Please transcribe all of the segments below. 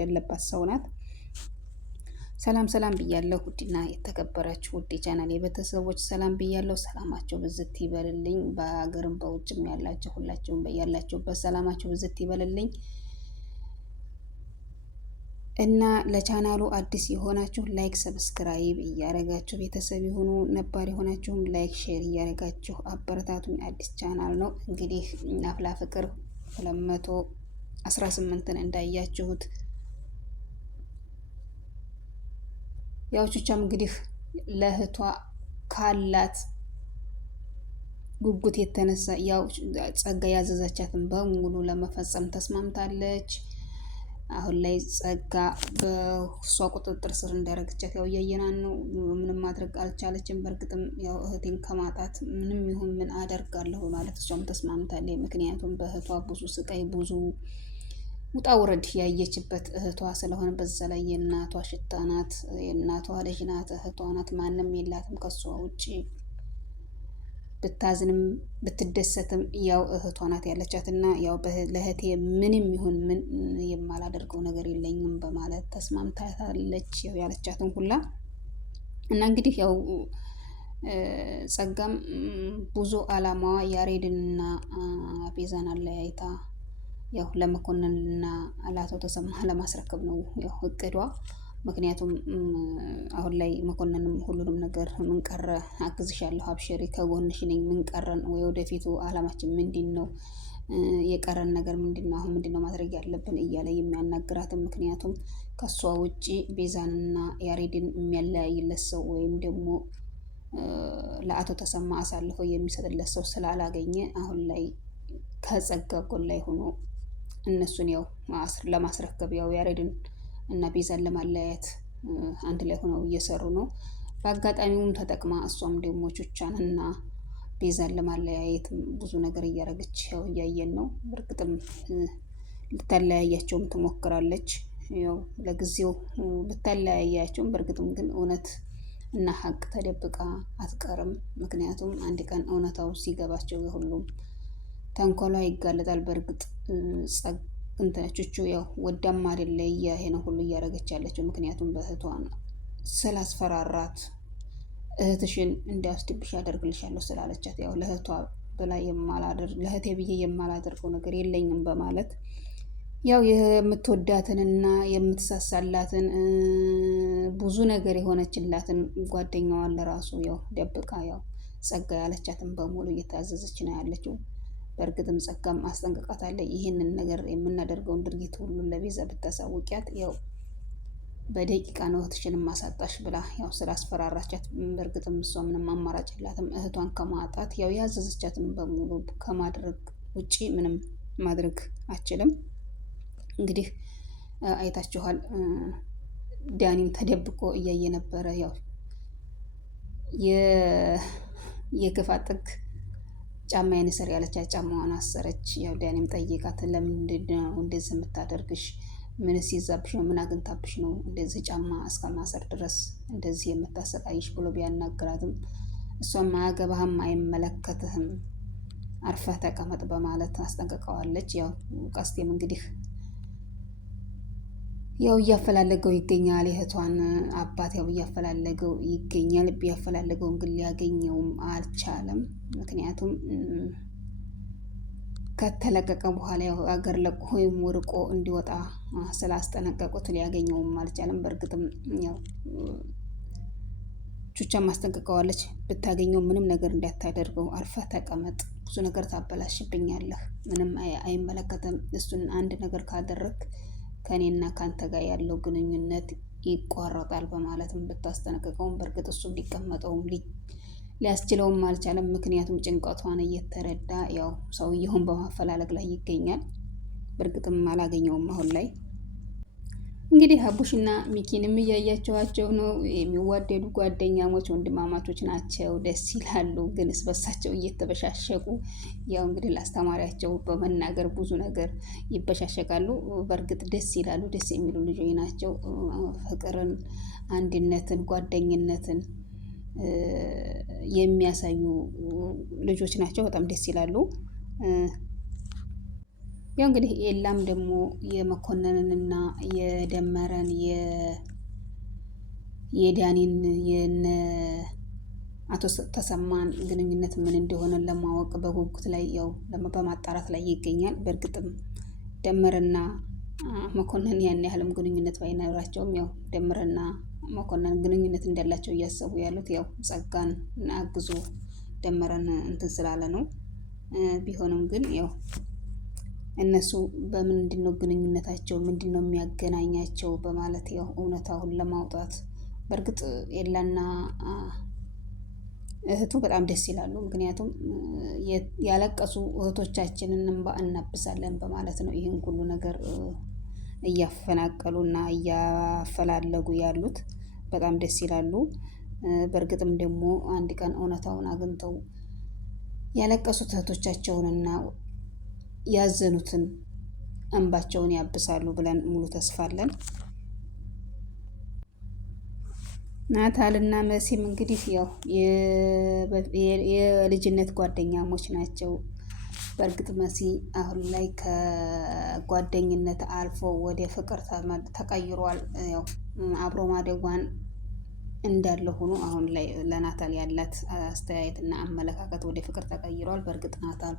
ያለባት ሰው ናት። ሰላም ሰላም ብያለሁ። ውድና የተከበራችሁ ውድ ቻናል የቤተሰቦች ሰላም ብያለሁ። ሰላማቸው ብዝት ይበልልኝ። በሀገርም በውጭም ያላችሁ ሁላችሁም በያላችሁበት ሰላማችሁ ብዝት ይበልልኝ እና ለቻናሉ አዲስ የሆናችሁ ላይክ ሰብስክራይብ እያረጋችሁ ቤተሰብ የሆኑ ነባር የሆናችሁም ላይክ ሼር እያረጋችሁ አበረታቱኝ። አዲስ ቻናል ነው እንግዲህ አፍላ ፍቅር 218ን እንዳያችሁት ያው ቹቻም እንግዲህ ለእህቷ ካላት ጉጉት የተነሳ ያው ጸጋ ያዘዘቻትን በሙሉ ለመፈጸም ተስማምታለች። አሁን ላይ ጸጋ በሷ ቁጥጥር ስር እንዳረገቻት ያው እያየናን ነው። ምንም ማድረግ አልቻለችም። በእርግጥም ያው እህቴን ከማጣት ምንም ይሁን ምን አደርጋለሁ ማለት እሷም ተስማምታለች። ምክንያቱም በእህቷ ብዙ ስቃይ ብዙ ውጣ ውረድ ያየችበት እህቷ ስለሆነ በዛ ላይ የእናቷ ሽታ ናት፣ የእናቷ ልጅ ናት፣ እህቷ ናት። ማንም የላትም ከሷ ውጪ። ብታዝንም ብትደሰትም ያው እህቷ ናት ያለቻትና ያው ለእህቴ ምንም ይሁን ምን የማላደርገው ነገር የለኝም በማለት ተስማምታለች። ያው ያለቻትን ሁላ እና እንግዲህ ያው ጸጋም ብዙ አላማዋ ያሬድንና ቤዛን አለያይታ ያው ለመኮንንና ለአቶ ተሰማ ለማስረከብ ነው ያው እቅዷ። ምክንያቱም አሁን ላይ መኮንንም ሁሉንም ነገር ምን ቀረ አግዝሻለሁ፣ አብሽሪ፣ ከጎንሽ ነኝ፣ ምን ቀረን፣ ወይ ወደፊቱ አላማችን ምንድን ነው፣ የቀረን ነገር ምንድን ነው፣ አሁን ምንድን ነው ማድረግ ያለብን እያለ የሚያናግራትን። ምክንያቱም ከሷ ውጪ ቤዛንና ያሬድን የሚያለያይለት ሰው ወይም ደግሞ ለአቶ ተሰማ አሳልፎ የሚሰጥለት ሰው ስላላገኘ አሁን ላይ ከጸጋ ጎን ላይ ሆኖ እነሱን ያው ለማስረከብ ያው ያሬድን እና ቤዛን ለማለያየት አንድ ላይ ሆነው እየሰሩ ነው። በአጋጣሚውም ተጠቅማ እሷም ደግሞ ቹቻን እና ቤዛን ለማለያየት ብዙ ነገር እያደረገች ያው እያየን ነው። በእርግጥም ልታለያያቸውም ትሞክራለች። ያው ለጊዜው ልታለያያቸውም፣ በእርግጥም ግን እውነት እና ሀቅ ተደብቃ አትቀርም። ምክንያቱም አንድ ቀን እውነታው ሲገባቸው የሁሉም ተንኮሏ ይጋለጣል። በእርግጥ እንትነቾቹ ያው ወዳም አይደለ ይሄ ነው ሁሉ እያደረገች ያለችው። ምክንያቱም በእህቷ ስላስፈራራት እህትሽን እንዲያስድብሽ ያደርግልሻለሁ ስላለቻት ያው ለእህቷ ብላ ለእህቴ ብዬ የማላደርገው ነገር የለኝም በማለት ያው የምትወዳትንና የምትሳሳላትን ብዙ ነገር የሆነችላትን ጓደኛዋን ለራሱ ያው ደብቃ ያው ጸጋ ያለቻትን በሙሉ እየታዘዘች ነው ያለችው። በእርግጥም ጸጋም አስጠንቅቃታለች። ይህንን ነገር የምናደርገውን ድርጊት ሁሉ ለቤዛ ብታሳውቂያት ያው በደቂቃ ነው እህትሽን ማሳጣሽ ብላ ያው ስላስፈራራቻት፣ በእርግጥም እሷ ምንም አማራጭ የላትም እህቷን ከማጣት ያው ያዘዘቻትን በሙሉ ከማድረግ ውጪ ምንም ማድረግ አችልም። እንግዲህ አይታችኋል። ዳኒም ተደብቆ እያየ ነበረ። ያው የክፋት ጥግ ጫማዬን ስር ያለቻት ጫማዋን አሰረች። ያው ዳኒም ጠይቃት፣ ለምንድን ነው እንደዚህ የምታደርግሽ? ምንስ ይዛብሽ ነው? ምን አግኝታብሽ ነው እንደዚህ ጫማ እስከ ማሰር ድረስ እንደዚህ የምታሰቃይሽ ብሎ ቢያናግራትም እሷም አያገባህም፣ አይመለከትህም፣ አርፈህ ተቀመጥ በማለት አስጠንቅቀዋለች። ያው ቀስቴም እንግዲህ ያው እያፈላለገው ይገኛል። የእህቷን አባት ያው እያፈላለገው ይገኛል። ቢያፈላለገውን ግን ሊያገኘውም አልቻለም። ምክንያቱም ከተለቀቀ በኋላ ያው አገር ለቆ ወይም ወርቆ እንዲወጣ ስላስጠነቀቁት ሊያገኘውም አልቻለም። በእርግጥም ያው ቹቻም ማስጠንቀቀዋለች። ብታገኘው ምንም ነገር እንዳታደርገው፣ አርፈህ ተቀመጥ፣ ብዙ ነገር ታበላሽብኛለህ፣ ምንም አይመለከትም። እሱን አንድ ነገር ካደረግ ከኔና ካንተ ጋር ያለው ግንኙነት ይቋረጣል በማለትም ብታስጠነቅቀውም በእርግጥ እሱም ሊቀመጠውም ሊያስችለውም አልቻለም። ምክንያቱም ጭንቀቷን እየተረዳ ያው ሰውየውን በማፈላለግ ላይ ይገኛል። በእርግጥም አላገኘውም አሁን ላይ። እንግዲህ አቡሽና ሚኪንም እያያቸዋቸው ነው። የሚዋደዱ ጓደኛሞች ወንድማማቾች ናቸው፣ ደስ ይላሉ። ግን እስበሳቸው እየተበሻሸቁ ያው እንግዲህ ለአስተማሪያቸው በመናገር ብዙ ነገር ይበሻሸቃሉ። በእርግጥ ደስ ይላሉ፣ ደስ የሚሉ ልጆች ናቸው። ፍቅርን፣ አንድነትን፣ ጓደኝነትን የሚያሳዩ ልጆች ናቸው። በጣም ደስ ይላሉ። ያው እንግዲህ ኤላም ደግሞ የመኮንንንና የደመረን የዳኒን የነ አቶ ተሰማን ግንኙነት ምን እንደሆነ ለማወቅ በጉጉት ላይ ያው በማጣራት ላይ ይገኛል። በእርግጥም ደመረና መኮንን ያን ያህልም ግንኙነት ባይኖራቸውም ያው ደመረና መኮንን ግንኙነት እንዳላቸው እያሰቡ ያሉት ያው ጸጋን እና አግዞ ደመረን እንትን ስላለ ነው። ቢሆንም ግን ያው እነሱ በምንድን ነው ግንኙነታቸው ምንድን ነው የሚያገናኛቸው በማለት ያው እውነታውን ለማውጣት በእርግጥ ኤላና እህቱ በጣም ደስ ይላሉ። ምክንያቱም ያለቀሱ እህቶቻችንን እንባ እናብሳለን በማለት ነው ይህን ሁሉ ነገር እያፈናቀሉና እያፈላለጉ ያሉት። በጣም ደስ ይላሉ። በእርግጥም ደግሞ አንድ ቀን እውነታውን አግኝተው ያለቀሱት እህቶቻቸውንና ያዘኑትን እንባቸውን ያብሳሉ ብለን ሙሉ ተስፋ አለን። ናታልና መሲም እንግዲህ ያው የልጅነት ጓደኛሞች ናቸው። በእርግጥ መሲ አሁን ላይ ከጓደኝነት አልፎ ወደ ፍቅር ተቀይሯል። ያው አብሮ ማደጓን እንዳለ ሆኖ አሁን ላይ ለናታል ያላት አስተያየትና አመለካከት ወደ ፍቅር ተቀይሯል። በእርግጥ ናታል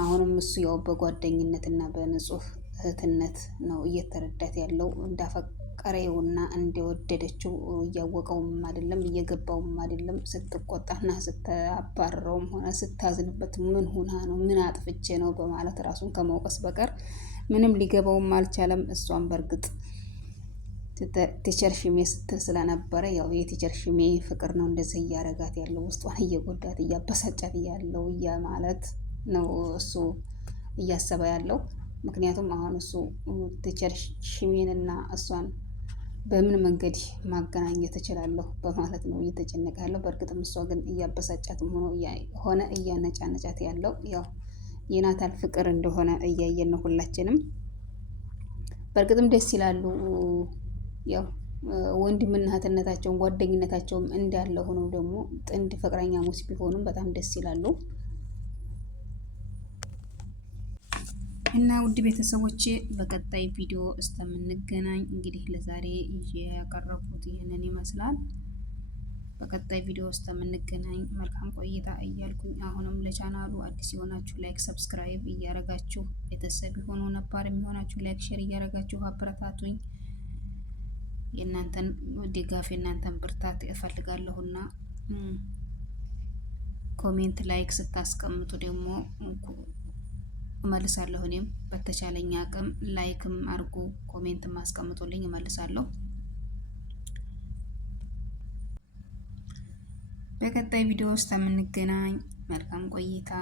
አሁንም እሱ ያው በጓደኝነትና በንጹህ እህትነት ነው እየተረዳት ያለው። እንዳፈቀረውና እንደወደደችው እያወቀውም አይደለም እየገባውም አይደለም። ስትቆጣና ስታባረረውም ሆነ ስታዝንበት ምን ሆና ነው ምን አጥፍቼ ነው በማለት ራሱን ከመውቀስ በቀር ምንም ሊገባውም አልቻለም። እሷም በእርግጥ ቲቸር ሽሜ ስትል ስለነበረ ያው የቲቸር ሽሜ ፍቅር ነው እንደዚህ እያረጋት ያለው ውስጧን እየጎዳት እያበሳጫት ያለው ማለት ነው እሱ እያሰበ ያለው። ምክንያቱም አሁን እሱ ቲቸር ሽሜንና እሷን በምን መንገድ ማገናኘት እችላለሁ በማለት ነው እየተጨነቀ ያለው። በእርግጥም እሷ ግን እያበሳጫትም ሆነ እያነጫነጫት ያለው ያው የናታል ፍቅር እንደሆነ እያየን ነው ሁላችንም። በእርግጥም ደስ ይላሉ። ያው ወንድምና እህትነታቸውን ጓደኝነታቸውም እንዳለ ሆነው ደግሞ ጥንድ ፍቅረኛሞች ቢሆኑም በጣም ደስ ይላሉ። እና ውድ ቤተሰቦቼ በቀጣይ ቪዲዮ እስከምንገናኝ እንግዲህ ለዛሬ ይዤ ያቀረብኩት ይህንን ይመስላል። በቀጣይ ቪዲዮ እስከምንገናኝ መልካም ቆይታ እያልኩኝ አሁንም ለቻናሉ አዲስ የሆናችሁ ላይክ፣ ሰብስክራይብ እያረጋችሁ ቤተሰብ የሆኑ ነባር የሚሆናችሁ ላይክ፣ ሼር እያረጋችሁ አበረታቱኝ። የእናንተን ድጋፍ የእናንተን ብርታት እፈልጋለሁና ኮሜንት ላይክ ስታስቀምጡ ደግሞ እመልሳለሁ። እኔም በተቻለኝ አቅም ላይክም አድርጉ ኮሜንትም አስቀምጡልኝ እመልሳለሁ። በቀጣይ ቪዲዮ ውስጥ የምንገናኝ መልካም ቆይታ